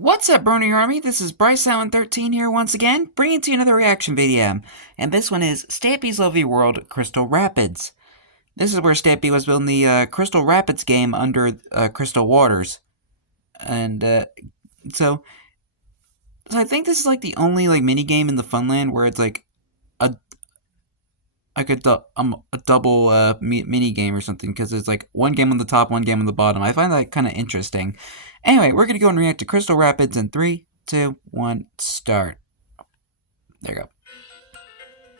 What's up, Burning Army? This is BryceAllen13 here once again, bringing to you another reaction video. And this one is Stampy's Lovely World Crystal Rapids. This is where Stampy was building the Crystal Rapids game under Crystal Waters. And so I think this is like the only mini game in the Funland where it's like a double mini game or something, because it's like one game on the top, one game on the bottom. I find that kind of interesting. Anyway, we're gonna go and react to Crystal Rapids in 3, 2, 1, start. There you go.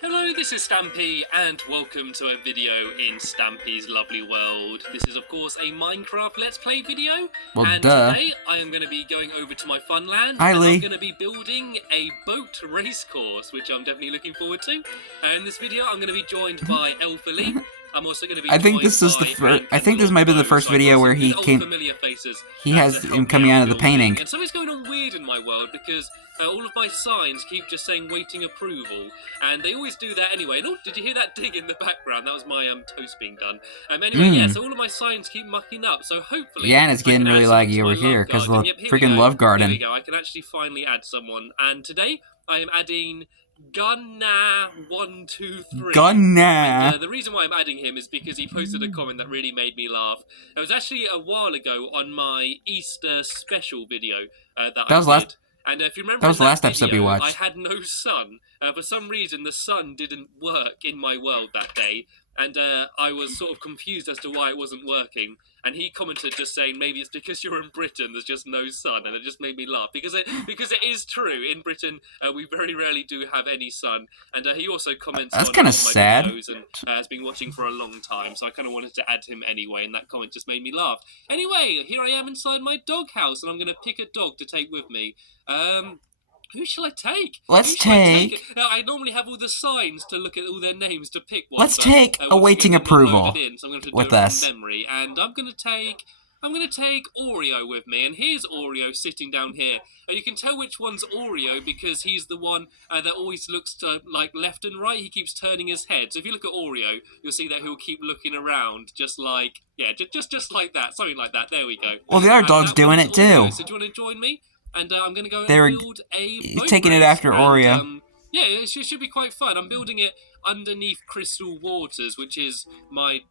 Hello, this is Stampy, and welcome to a video in Stampy's Lovely World. This is, of course, a Minecraft Let's Play video, and today I am going to be going over to my Funland, and I'm going to be building a boat race course, which I'm definitely looking forward to. And in this video, I'm going to be joined by Alpha Lee. I'm also going to be. I think this is the first. I think this might be the first video where he came. He has him coming out of the painting. And something's going on weird in my world because all of my signs keep just saying "waiting approval," and they always do that anyway. And, oh, did you hear that dig in the background? That was my toast being done. Anyway, yeah. So all of my signs keep mucking up. So hopefully, yeah, and it's getting really laggy over here because of the freaking love garden. Here we go. I can actually finally add someone, and today I am adding Gunna123. Gunna. The reason why I'm adding him is because he posted a comment that really made me laugh. It was actually a while ago on my Easter special video that I did. Last. And if you remember, that was the last episode we watched. I had no sun. For some reason, the sun didn't work in my world that day, and I was sort of confused as to why it wasn't working. And he commented just saying maybe it's because you're in Britain, there's just no sun, and it just made me laugh because it is true. In Britain, we very rarely do have any sun. And he also comments. That's kind of sad. Videos and has been watching for a long time, so I kind of wanted to add him anyway. And that comment just made me laugh. Anyway, here I am inside my doghouse, and I'm going to pick a dog to take with me. Who shall I take? Let's take... I normally have all the signs to look at all their names to pick one. Let's take awaiting approval with us. Memory, and I'm going to take Oreo with me, and here's Oreo sitting down here. And you can tell which one's Oreo because he's the one that always looks to left and right. He keeps turning his head. So if you look at Oreo, you'll see that he'll keep looking around, just like just like that, something like that. There we go. Well, the other dog's doing it too. So do you want to join me? And I'm going to go and build a boat taking it after Oreo. Yeah, it should be quite fun. I'm building it underneath Crystal Waters, which is my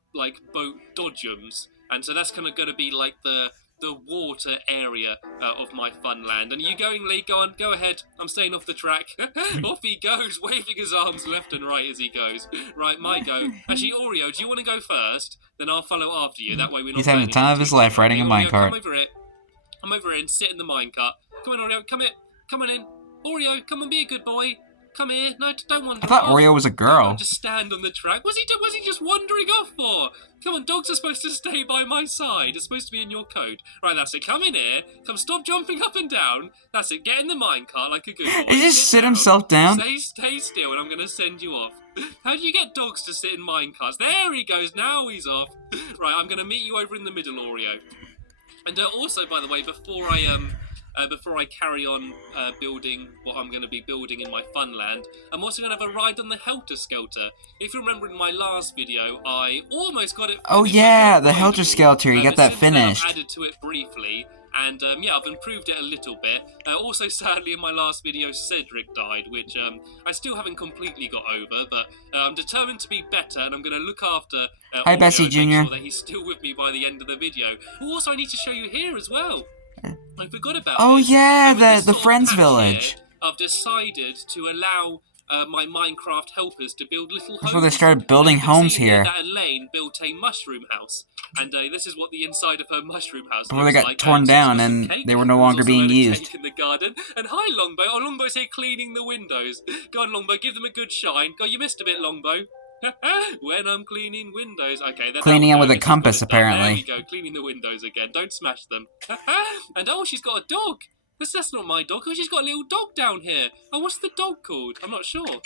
boat dodgems, and so that's kind of going to be like the water area of my Funland. And are you going, Lee? Go ahead. I'm staying off the track. Off he goes, waving his arms left and right as he goes. Right, my go. Actually, Oreo, do you want to go first? Then I'll follow after you. That way we're not. He's having the time of his life riding a minecart. Come over here and sit in the minecart. Come on, Oreo. Come here. Come on in. Oreo, come and be a good boy. Come here. No, don't wander off. I thought Oreo was a girl. Don't just stand on the track. Was he just wandering off for? Come on, dogs are supposed to stay by my side. It's supposed to be in your code. Right, that's it. Come in here. Come, stop jumping up and down. That's it. Get in the minecart like a good boy. He just sit himself down. Stay still, and I'm going to send you off. How do you get dogs to sit in minecarts? There he goes. Now he's off. Right, I'm going to meet you over in the middle, Oreo. And also, by the way, before I carry on building what I'm going to be building in my Funland, I'm also going to have a ride on the Helter Skelter. If you remember in my last video, I almost got it. Oh yeah, the Helter Skelter. You got that finished. I've added to it briefly, and yeah, I've improved it a little bit. Also, sadly, in my last video, Cedric died, which I still haven't completely got over, but I'm determined to be better, and I'm going to look after. Hi, Bessie Jr. Make sure that he's still with me by the end of the video. Also, I need to show you here as well. I forgot about this. Yeah, the Friends Village. Here, I've decided to allow my Minecraft helpers to build little homes. That's where they started building homes here. That Elaine built a mushroom house, and this is what the inside of her mushroom house before they got torn down and they were no longer being used. Cake in the garden. And hi, Longbow. Oh, Longbow's here cleaning the windows. Go on, Longbow, give them a good shine. God, you missed a bit, Longbow. When I'm cleaning windows. Okay, cleaning it with a compass, apparently. There we go, cleaning the windows again. Don't smash them. And oh, she's got a dog. That's not my dog. Oh, she's got a little dog down here. Oh, what's the dog called? I'm not sure.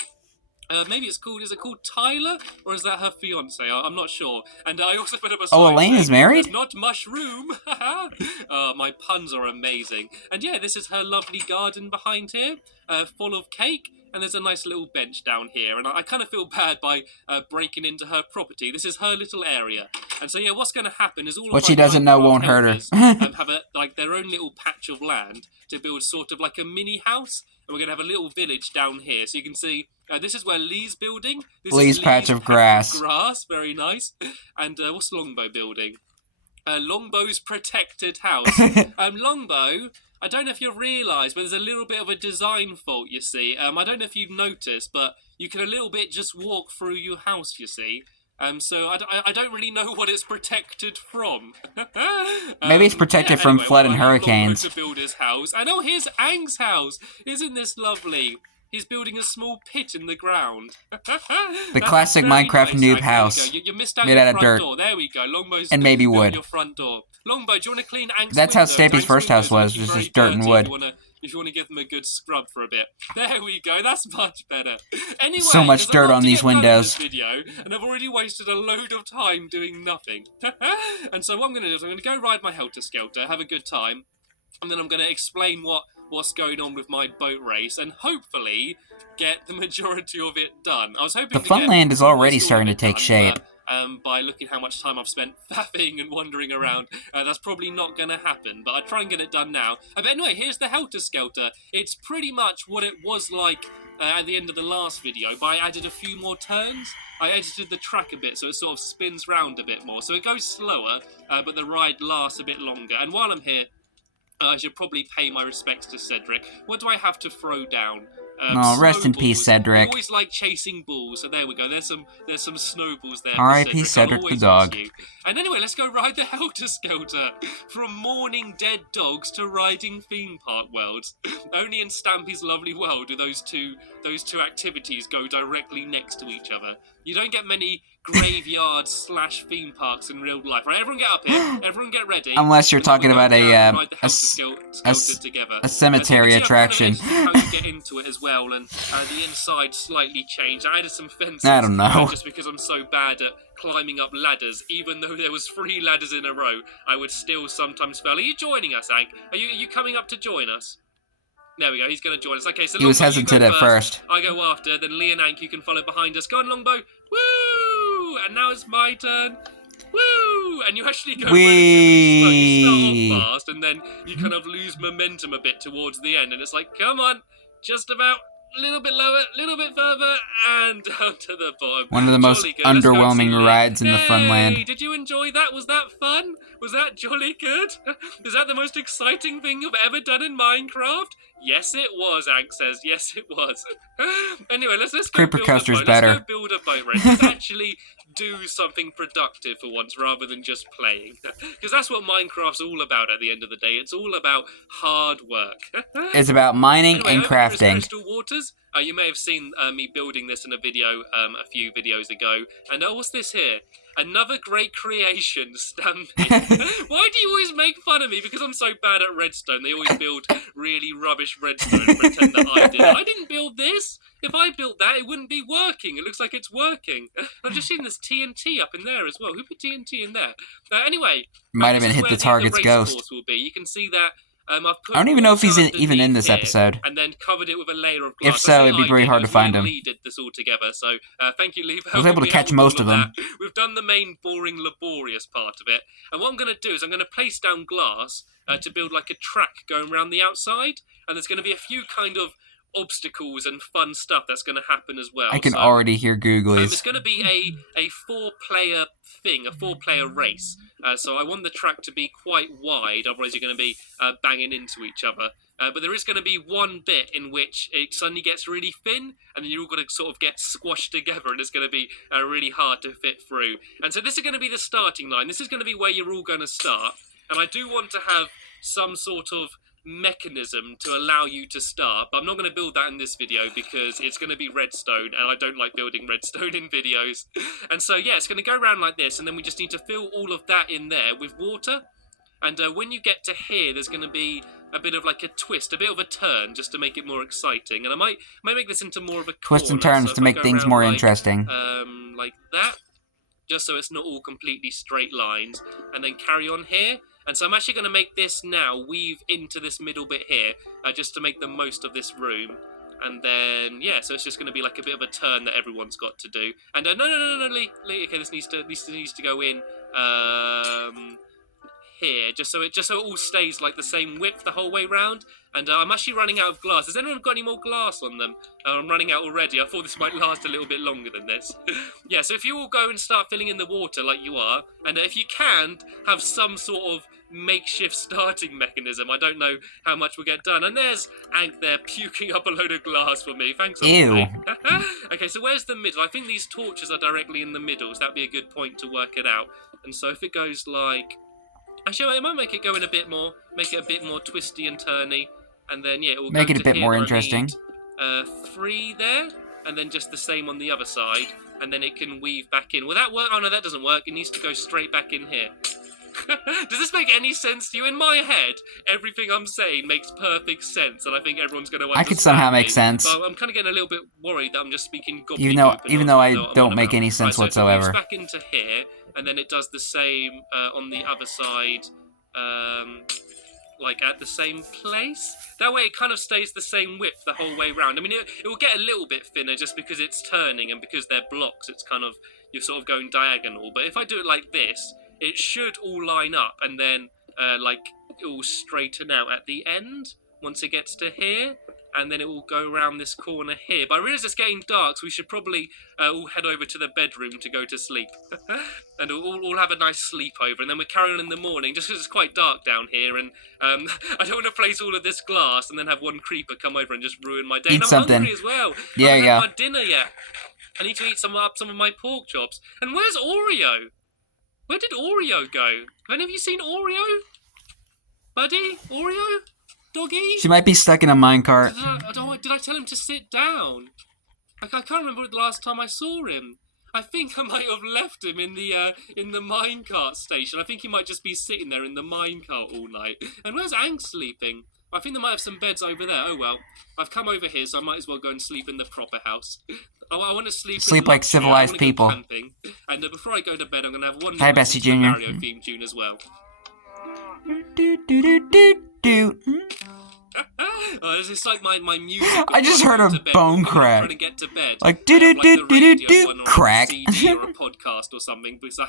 Maybe it's called, is it called Tyler? Or is that her fiance? I'm not sure. And I also put up a sign. Oh, Elaine is married? It's not mushroom. My puns are amazing. And yeah, this is her lovely garden behind here, full of cake. And there's a nice little bench down here, and I kind of feel bad by breaking into her property. This is her little area, and so yeah, what's going to happen is all what of she doesn't know won't hurt her. have their their own little patch of land to build sort of like a mini house. And we're going to have a little village down here. So you can see, this is where Lee's building. This Lee's is patch of grass. Very nice. And what's Longbow building? Longbow's protected house. Longbow, I don't know if you've realised, but there's a little bit of a design fault, you see. I don't know if you've noticed, but you can a little bit just walk through your house, you see. So I don't really know what it's protected from. Maybe it's protected from flood and hurricanes. To build his house. And here's Aang's house. Isn't this lovely? He's building a small pit in the ground. The classic Minecraft noob house. You missed out made your out of front dirt. door. There we go. Longbow's and maybe built wood. Your front door. Longbow, do you want to clean Aang's That's how windows? Stampy's first house was just dirt and wood. If you want to give them a good scrub for a bit. There we go. That's much better. Anyway, so much dirt on these windows. Video, and I've already wasted a load of time doing nothing. And so what I'm going to do is I'm going to go ride my Helter Skelter, have a good time, and then I'm going to explain what's going on with my boat race, and hopefully get the majority of it done. I was hoping the Funland is already starting to take shape. By looking how much time I've spent faffing and wandering around, that's probably not going to happen, but I try and get it done now. But anyway, here's the Helter Skelter. It's pretty much what it was like at the end of the last video, but I added a few more turns. I edited the track a bit so it sort of spins round a bit more. So it goes slower, but the ride lasts a bit longer. And while I'm here, I should probably pay my respects to Cedric. What do I have to throw down? Rest in peace, Cedric. I always like chasing balls, so there we go. There's some snowballs there. R.I.P. Cedric the dog. And anyway, let's go ride the Helter Skelter. From mourning dead dogs to riding theme park worlds. Only in Stampy's lovely world do those two activities go directly next to each other. You don't get many graveyards / theme parks in real life. Right, everyone get up here. Everyone get ready. Unless you're talking about a cemetery attraction. How you get into it as well, and the inside slightly changed. I added some fences. I don't know. Just because I'm so bad at climbing up ladders, even though there was 3 ladders in a row, I would still sometimes fail. Are you joining us, Hank? Are you coming up to join us? There we go, he's going to join us. Okay, so he was Longbow, hesitant at first. I go after, then Lee and Hank, you can follow behind us. Go on, Longbow. Woo! And now it's my turn. Woo! And you actually go relatively slow. You start off fast, and then you kind of lose momentum a bit towards the end. And it's like, come on, just about a little bit lower, a little bit further, and down to the bottom. One of the most underwhelming rides in the Funland. Did you enjoy that? Was that fun? Was that jolly good? Is that the most exciting thing you've ever done in Minecraft? Yes, it was, Hank says. Yes, it was. Anyway, let's go Creeper build Coaster's a boat. better. Let's go build a boat race. Let's actually do something productive for once rather than just playing. Because that's what Minecraft's all about at the end of the day. It's all about hard work. It's about mining and crafting. Crystal Waters. You may have seen me building this in a video a few videos ago. And what's this here? Another great creation, Stampy. Why do you always make fun of me? Because I'm so bad at redstone. They always build really rubbish redstone and pretend that I did it. I didn't build this. If I built that, it wouldn't be working. It looks like it's working. I've just seen this TNT up in there as well. Who put TNT in there? Anyway. Might have been hit the target's ghost. Will be. You can see that. I've put I don't even know if he's even in this episode. And then covered it with a layer of glass. If so, it'd be very hard to find him. Lee did this all together, so thank you, Lee. I was able to catch most of them. We've done the main, boring, laborious part of it. And what I'm going to do is I'm going to place down glass to build like a track going around the outside. And there's going to be a few kind of obstacles and fun stuff that's going to happen as well. I can already hear googlies. It's going to be a 4-player thing, a 4-player race. So I want the track to be quite wide, otherwise you're going to be banging into each other. But there is going to be one bit in which it suddenly gets really thin, and then you're all going to sort of get squashed together, and it's going to be really hard to fit through. And so this is going to be the starting line. This is going to be where you're all going to start. And I do want to have some sort of mechanism to allow you to start, but I'm not going to build that in this video because it's going to be redstone, and I don't like building redstone in videos. And so yeah, it's going to go around like this, and then we just need to fill all of that in there with water. And when you get to here, there's going to be a bit of like a twist, a bit of a turn, just to make it more exciting. And I might make this into more of a twist and turns to make things more interesting. Like that, just so it's not all completely straight lines, and then carry on here. And so I'm actually going to make this now weave into this middle bit here, just to make the most of this room. And then, yeah, so it's just going to be like a bit of a turn that everyone's got to do. And no, Lee, okay, this needs to go in here, just so it all stays like the same width the whole way round. And I'm actually running out of glass. Has anyone got any more glass on them? I'm running out already. I thought this might last a little bit longer than this. Yeah, so if you all go and start filling in the water like you are, and if you can, have some sort of makeshift starting mechanism. I don't know how much will get done. And there's Ank there puking up a load of glass for me. Thanks a lot, Ew. mate. Okay, so where's the middle? I think these torches are directly in the middle, so that'd be a good point to work it out. And so if it goes like... Actually, it might make it go in a bit more, make it a bit more twisty and turny. And then, yeah, it will Make go it a to bit here more where I interesting. need, 3 there, and then just the same on the other side, and then it can weave back in. Will that work? Oh, no, that doesn't work. It needs to go straight back in here. Does this make any sense to you? In my head, everything I'm saying makes perfect sense, and I think everyone's going to understand I could somehow me. make sense. But I'm kind of getting a little bit worried that I'm just speaking gobbledygook. Even though I not know don't what make I'm any about. sense Right, so whatsoever. it moves back into here, and then it does the same on the other side. Like at the same place. That way it kind of stays the same width the whole way round. I mean, it will get a little bit thinner just because it's turning and because they're blocks, it's kind of, you're sort of going diagonal. But if I do it like this, it should all line up and then like it will straighten out at the end once it gets to here. And then it will go around this corner here. But I realise it's getting dark, so we should probably all head over to the bedroom to go to sleep. And we'll have a nice sleepover. And then we'll carry on in the morning, just because it's quite dark down here. And I don't want to place all of this glass and then have one creeper come over and just ruin my day. Eat and I'm something. hungry as well. Yeah, I haven't yeah. had my dinner yet. I need to eat some of my pork chops. And where's Oreo? Where did Oreo go? Have any of you seen Oreo? Buddy? Oreo? Doggy? She might be stuck in a minecart. Did I tell him to sit down? I can't remember the last time I saw him. I think I might have left him in the minecart station. I think he might just be sitting there in the minecart all night. And where's Ang sleeping? I think they might have some beds over there. Oh well. I've come over here, so I might as well go and sleep in the proper house. I want to sleep like civilized people. Camping. And before I go to bed, I'm going to have one Hi, Bessie Jr. Mario theme tune as well. It's like my music. I just heard a bone crack. Trying to get to bed. Like do crack. CD or a podcast or something, because I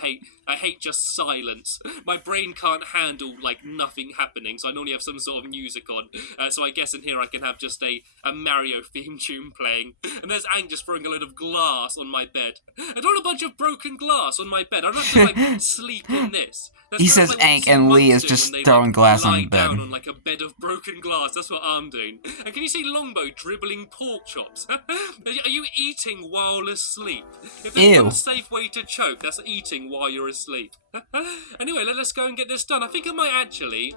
hate just silence. My brain can't handle like nothing happening, so I normally have some sort of music on. So I guess in here I can have just a Mario theme tune playing. And there's Ang just throwing a load of glass on my bed. I don't want a bunch of broken glass on my bed. I'd have to like sleep in this. That's He kind of says like what Ank some and Lee monks is do just when they, throwing glass on lie the bed. down on like a bed of broken glass. That's what I'm doing. And can you see Longbow dribbling pork chops? Are you eating while asleep? If there's Ew. one safe way to choke, that's eating while you're asleep. Anyway, let's go and get this done. I think I might actually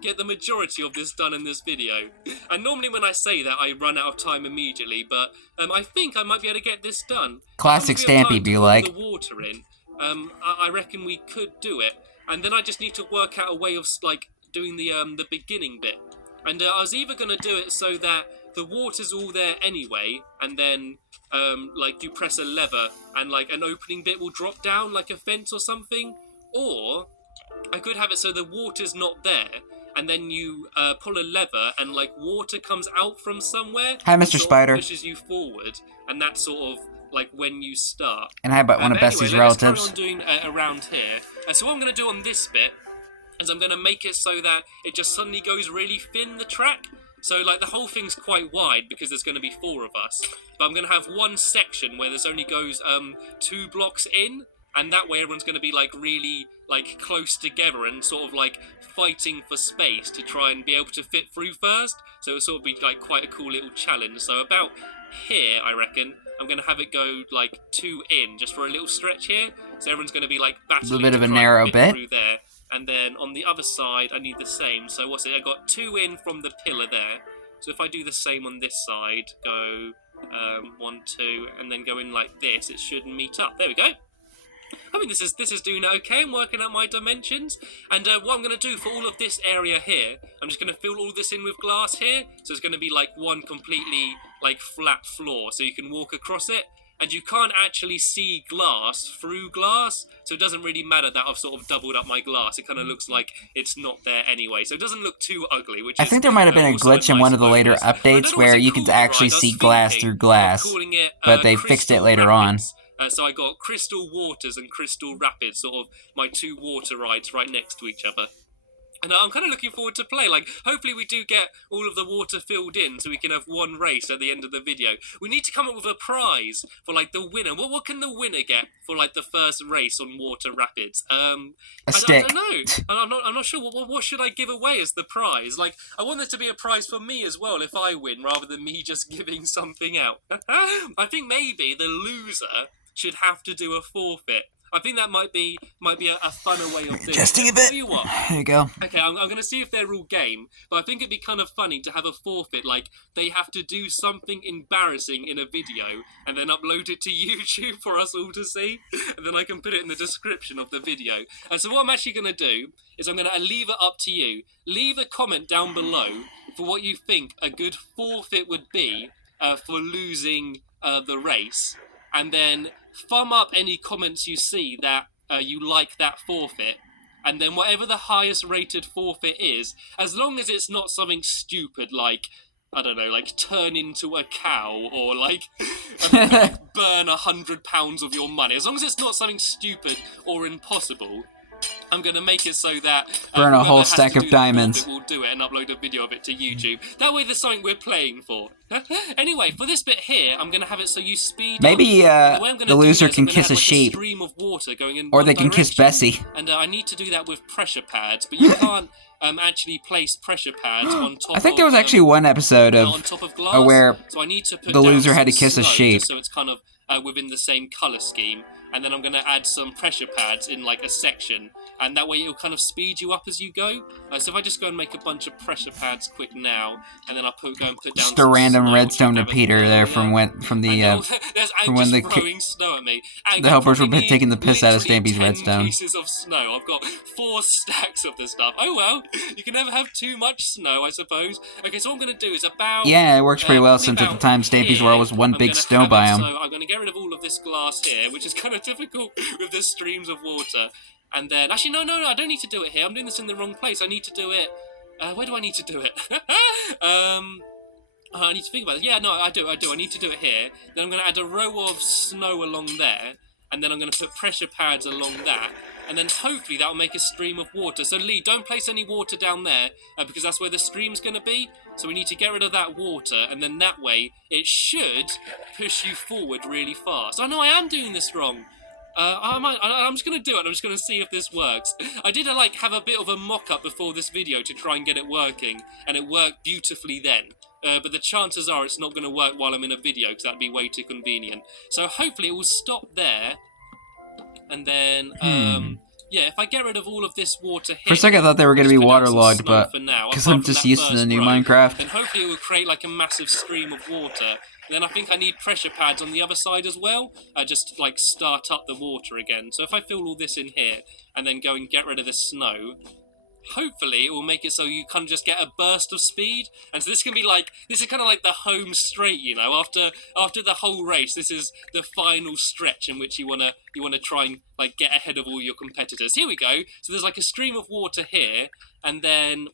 get the majority of this done in this video. And normally when I say that, I run out of time immediately, but I think I might be able to get this done. Classic As long as we have Stampy time be to put like. the water in, I reckon we could do it. And then I just need to work out a way of like doing the beginning bit. And I was either going to do it so that the water's all there anyway, and then like you press a lever and like an opening bit will drop down like a fence or something, or I could have it so the water's not there, and then you pull a lever and like water comes out from somewhere. Hi, and Mr. sort of Spider. pushes you forward, and that's sort of like when you start. And hi, but one of Anyway, Bessie's let's carry relatives. on doing around here. So what I'm going to do on this bit is I'm going to make it so that it just suddenly goes really thin, the track. So like the whole thing's quite wide because there's going to be 4 of us. But I'm going to have one section where there's only goes 2 blocks in, and that way everyone's going to be like really like close together and sort of like fighting for space to try and be able to fit through first. So it'll sort of be like quite a cool little challenge. So about here, I reckon, I'm going to have it go like 2 in just for a little stretch here. So everyone's going to be like battling bit of to a try and narrow fit bit. through there. And then on the other side, I need the same. So what's it? I got 2 in from the pillar there. So if I do the same on this side, go 1, 2, and then go in like this, it should meet up. There we go. I mean, this is doing okay. I'm working out my dimensions. And what I'm going to do for all of this area here, I'm just going to fill all this in with glass here. So it's going to be like one completely like flat floor, so you can walk across it. And you can't actually see glass through glass, so it doesn't really matter that I've sort of doubled up my glass. It kind of looks like it's not there anyway, so it doesn't look too ugly. Which I think there might have been a also glitch in nice one of the bonus. later I don't know updates what's where it you can called, actually right? I see was glass thinking through glass, of calling it, but they fixed it Crystal later on. Rapids. So I got Crystal Waters and Crystal Rapids, sort of my 2 water rides right next to each other. And I'm kind of looking forward to play. Like, hopefully we do get all of the water filled in so we can have one race at the end of the video. We need to come up with a prize for, like, the winner. What can the winner get for, like, the first race on Water Rapids? A I stick. don't know. I'm not sure. What should I give away as the prize? Like, I want there to be a prize for me as well if I win, rather than me just giving something out. I think maybe the loser should have to do a forfeit. I think that might be a funner way of doing Testing it. a bit. Tell you what. There you go. Okay, I'm going to see if they're all game, but I think it'd be kind of funny to have a forfeit, like they have to do something embarrassing in a video and then upload it to YouTube for us all to see, and then I can put it in the description of the video. And so what I'm actually going to do is I'm going to leave it up to you. Leave a comment down below for what you think a good forfeit would be for losing the race, and then thumb up any comments you see that you like that forfeit, and then whatever the highest rated forfeit is, as long as it's not something stupid like, I don't know, like turn into a cow or like burn £100 of your money, as long as it's not something stupid or impossible, I'm going to make it so that burn a whole stack of diamonds. We'll do it and upload a video of it to YouTube. That way there's something we're playing for. Anyway, for this bit here, I'm going to have it so you speed Maybe up. the loser can kiss a sheep. A stream of water going in or they can kiss Bessie. And I need to do that with pressure pads, but you can't actually place pressure pads on top of... I think there was actually one episode of on top of glass, where so I need to put the loser had to kiss a sheep. so it's kind of within the same colour scheme. And then I'm going to add some pressure pads in like a section, and that way it'll kind of speed you up as you go. So if I just go and make a bunch of pressure pads quick now, and then I'll go and put down just a random snow, redstone repeater there from when throwing snow at me. The helpers were taking the piss out of Stampy's redstone. Pieces of snow. I've got 4 stacks of this stuff. Oh well, you can never have too much snow, I suppose. Okay, so what I'm going to do is about... Yeah, it works pretty well since at the time Stampy's world was one big snow biome. So I'm going to get rid of all of this glass here, which is kind of difficult with the streams of water. And then, actually, no, I don't need to do it here. I'm doing this in the wrong place. I need to do it... where do I need to do it? I need to think about it. Yeah, no, I do. I need to do it here. Then I'm going to add a row of snow along there. And then I'm going to put pressure pads along that. And then hopefully that'll make a stream of water. So Lee, don't place any water down there, because that's where the stream's going to be. So we need to get rid of that water, and then that way it should push you forward really fast. Oh no, I am doing this wrong. I'm just going to do it. I'm just going to see if this works. I did have a bit of a mock-up before this video to try and get it working, and it worked beautifully then. But the chances are it's not going to work while I'm in a video, because that'd be way too convenient. So hopefully it will stop there. And then, yeah, if I get rid of all of this water here... For a second I thought they were going to be waterlogged, but because I'm just used to the new Minecraft. Then hopefully it will create like a massive stream of water. And then I think I need pressure pads on the other side as well, just to like start up the water again. So if I fill all this in here, and then go and get rid of the snow... hopefully it will make it so you kind of just get a burst of speed, and so this can be like, this is kind of like the home straight, you know, after the whole race, this is the final stretch in which you wanna try and like get ahead of all your competitors. Here we go. So there's like a stream of water here, and then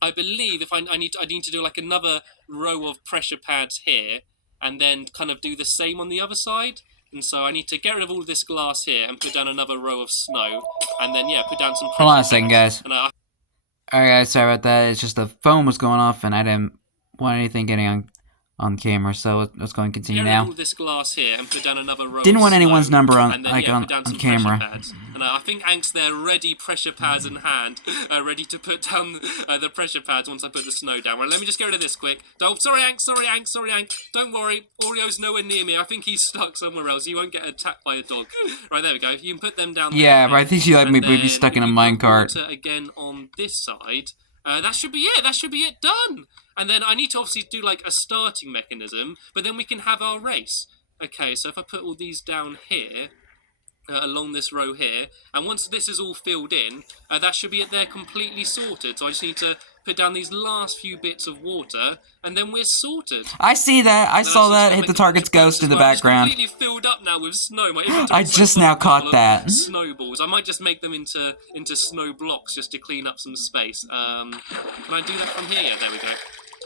I believe if I need to do like another row of pressure pads here, and then kind of do the same on the other side. And so I need to get rid of all this glass here and put down another row of snow. And then, yeah, put down some pressure. Hold on a second, guys. Alright, guys, sorry about that. It's just the phone was going off and I didn't want anything getting on camera, so let's go and continue now. All this glass here and put down another row Didn't of want anyone's snow, number on and then, like yeah, on camera. And I think Ank's there ready, pressure pads in hand, ready to put down the pressure pads once I put the snow down. Right, let me just get rid of this quick. Oh, sorry, Ank. Don't worry, Oreo's nowhere near me. I think he's stuck somewhere else. He won't get attacked by a dog. Right, there we go. You can put them down. Yeah, there, but I think she let me be stuck in a minecart. Again on this side. That should be it. That should be it. Done. And then I need to obviously do like a starting mechanism, but then we can have our race. Okay, so if I put all these down here, along this row here, and once this is all filled in, that should be it there completely sorted. So I just need to put down these last few bits of water, and then we're sorted. I see that. I saw that. Hit the target's ghost in the background. It's completely filled up now with snow. I just now caught that. Snowballs. I might just make them into snow blocks just to clean up some space. Can I do that from here? Yeah, there we go.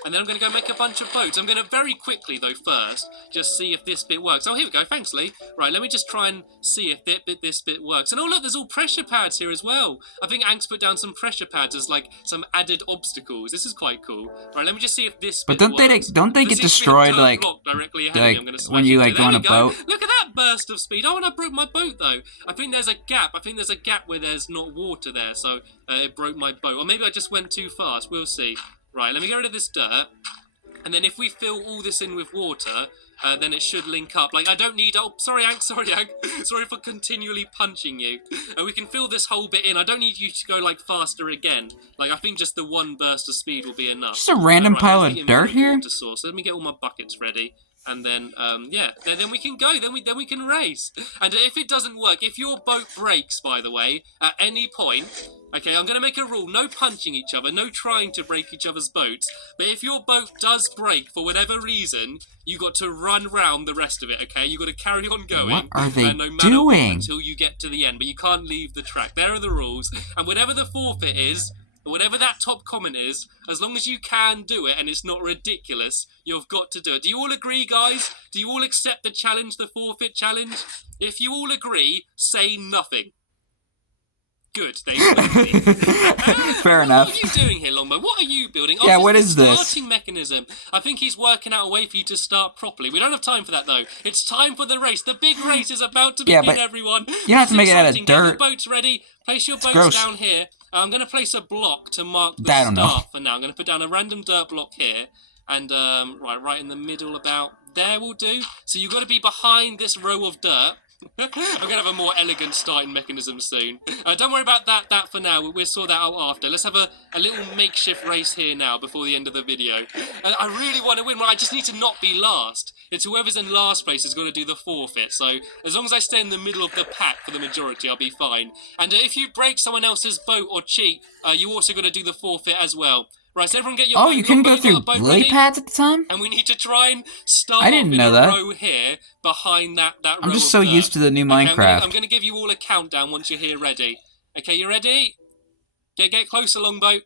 and then I'm going to go make a bunch of boats. I'm going to very quickly, though, first, just see if this bit works. Oh, here we go. Thanks, Lee. Right, let me just try and see if this bit works. And oh, look, there's all pressure pads here as well. I think Ank's put down some pressure pads as, like, some added obstacles. This is quite cool. Right, let me just see if this bit works. Don't they get destroyed, like directly ahead of me. when you, like, go on a boat? Look at that burst of speed. Oh, and I broke my boat, though. I think there's a gap. I think there's a gap where there's not water there, so it broke my boat. Or maybe I just went too fast. We'll see. Right, let me get rid of this dirt. And then if we fill all this in with water, then it should link up. Like, I don't need... Oh, sorry, Ank. Sorry for continually punching you. We can fill this whole bit in. I don't need you to go, like, faster again. Like, I think just the one burst of speed will be enough. Just a random pile of dirt here? So let me get all my buckets ready. And then, yeah, then we can go. Then we can race. And if it doesn't work, if your boat breaks, by the way, at any point... Okay, I'm going to make a rule. No punching each other. No trying to break each other's boats. But if your boat does break for whatever reason, you got to run round the rest of it, okay? You got to carry on going. What are they no matter doing? What, until you get to the end. But you can't leave the track. There are the rules. And whatever the forfeit is, whatever that top comment is, as long as you can do it and it's not ridiculous, you've got to do it. Do you all agree, guys? Do you all accept the challenge, the forfeit challenge? If you all agree, say nothing. Good, they Fair enough. What are you doing here, Longbow? What are you building? Yeah, what is this? Starting mechanism. I think he's working out a way for you to start properly. We don't have time for that, though. It's time for the race. The big race is about to begin, everyone. You don't have to make it out of dirt. Get your boats ready. Place your boats down here. I'm going to place a block to mark the start for now. I'm going to put down a random dirt block here. And, right in the middle about there will do. So you've got to be behind this row of dirt. I'm going to have a more elegant starting mechanism soon. Don't worry about that for now. We'll sort that out after. Let's have a little makeshift race here now before the end of the video. I really want to win. Well, I just need to not be last. It's whoever's in last place has got to do the forfeit. So as long as I stay in the middle of the pack for the majority, I'll be fine. And if you break someone else's boat or cheat, you also got to do the forfeit as well. Right, so everyone get your boat. You couldn't go through lily pads at the time? And we need to try and start off in a row here behind that row. I'm just so used to the new Minecraft. I'm going to give you all a countdown once you're here ready. Okay, you ready? Get closer, Longbow.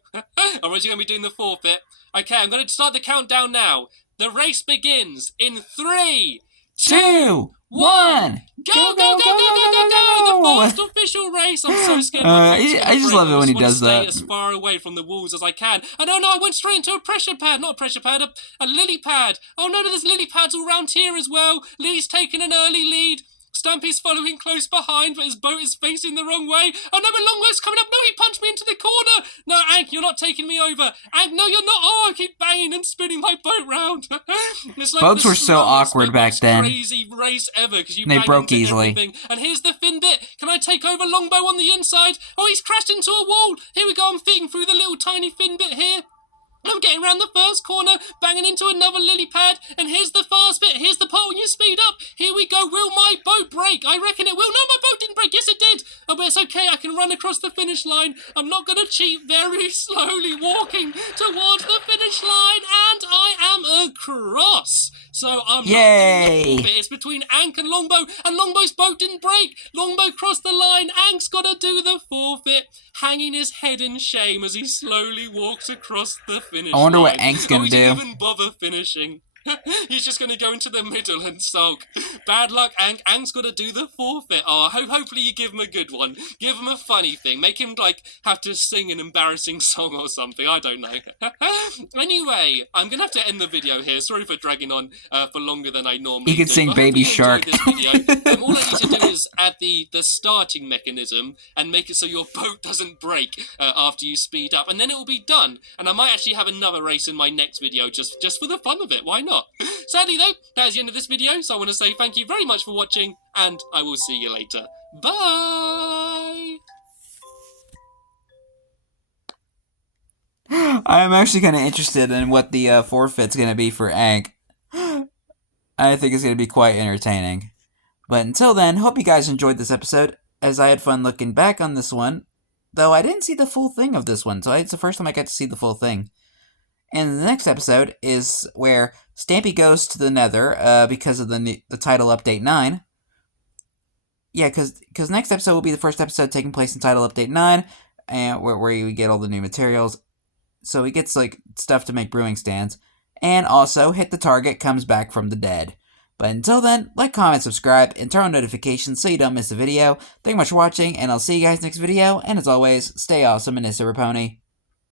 Otherwise you're going to be doing the forfeit. Okay, I'm going to start the countdown now. The race begins in 3, 2, 1. Go! The first official race. I'm so scared. I just love it when he does that. Stay as far away from the walls as I can. And oh no, I went straight into a pressure pad. Not a pressure pad, a lily pad. Oh no, there's lily pads all around here as well. Lee's taking an early lead. Stampy's following close behind, but his boat is facing the wrong way. Oh no, but Longbow's coming up. No, he punched me into the corner. No, Ank, you're not taking me over. Ank, no, you're not. Oh, I keep banging and spinning my boat round. It's like boats were so awkward back then. Crazy race ever because they broke easily. Everything. And here's the fin bit. Can I take over Longbow on the inside? Oh, he's crashed into a wall. Here we go. I'm fitting through the little tiny fin bit here. I'm getting around the first corner, banging into another lily pad, and here's the fast bit, here's the part when you speed up. Here we go, will my boat break? I reckon it will. No, my boat didn't break, yes it did. Oh, but it's okay, I can run across the finish line. I'm not going to cheat, very slowly walking towards the finish line, and I am across. So I'm not doing the forfeit. It's between Ank and Longbow, and Longbow's boat didn't break. Longbow crossed the line, Ank's got to do the forfeit, hanging his head in shame as he slowly walks across the finish line. I wonder what Ank's going to do. He didn't even bother finishing. He's just going to go into the middle and sulk. Bad luck, Ank. Ank's got to do the forfeit. Oh, hopefully you give him a good one. Give him a funny thing. Make him, like, have to sing an embarrassing song or something. I don't know. Anyway, I'm going to have to end the video here. Sorry for dragging on for longer than I normally do. You can sing Baby Shark. This video. All I need to do is add the starting mechanism and make it so your boat doesn't break after you speed up. And then it will be done. And I might actually have another race in my next video just for the fun of it. Why not? Sadly though, that is the end of this video, so I want to say thank you very much for watching, and I will see you later. Bye! I'm actually kind of interested in what the forfeit's going to be for Ank. I think it's going to be quite entertaining. But until then, hope you guys enjoyed this episode, as I had fun looking back on this one, though I didn't see the full thing of this one, so it's the first time I got to see the full thing. And the next episode is where Stampy goes to the Nether because of the title update 9. Yeah, because next episode will be the first episode taking place in title update 9, and where you get all the new materials. so he gets like stuff to make brewing stands. And also, hit the target comes back from the dead. But until then, like, comment, subscribe, and turn on notifications so you don't miss a video. Thank you much for watching, and I'll see you guys next video. And as always, stay awesome and Nissa Raponi.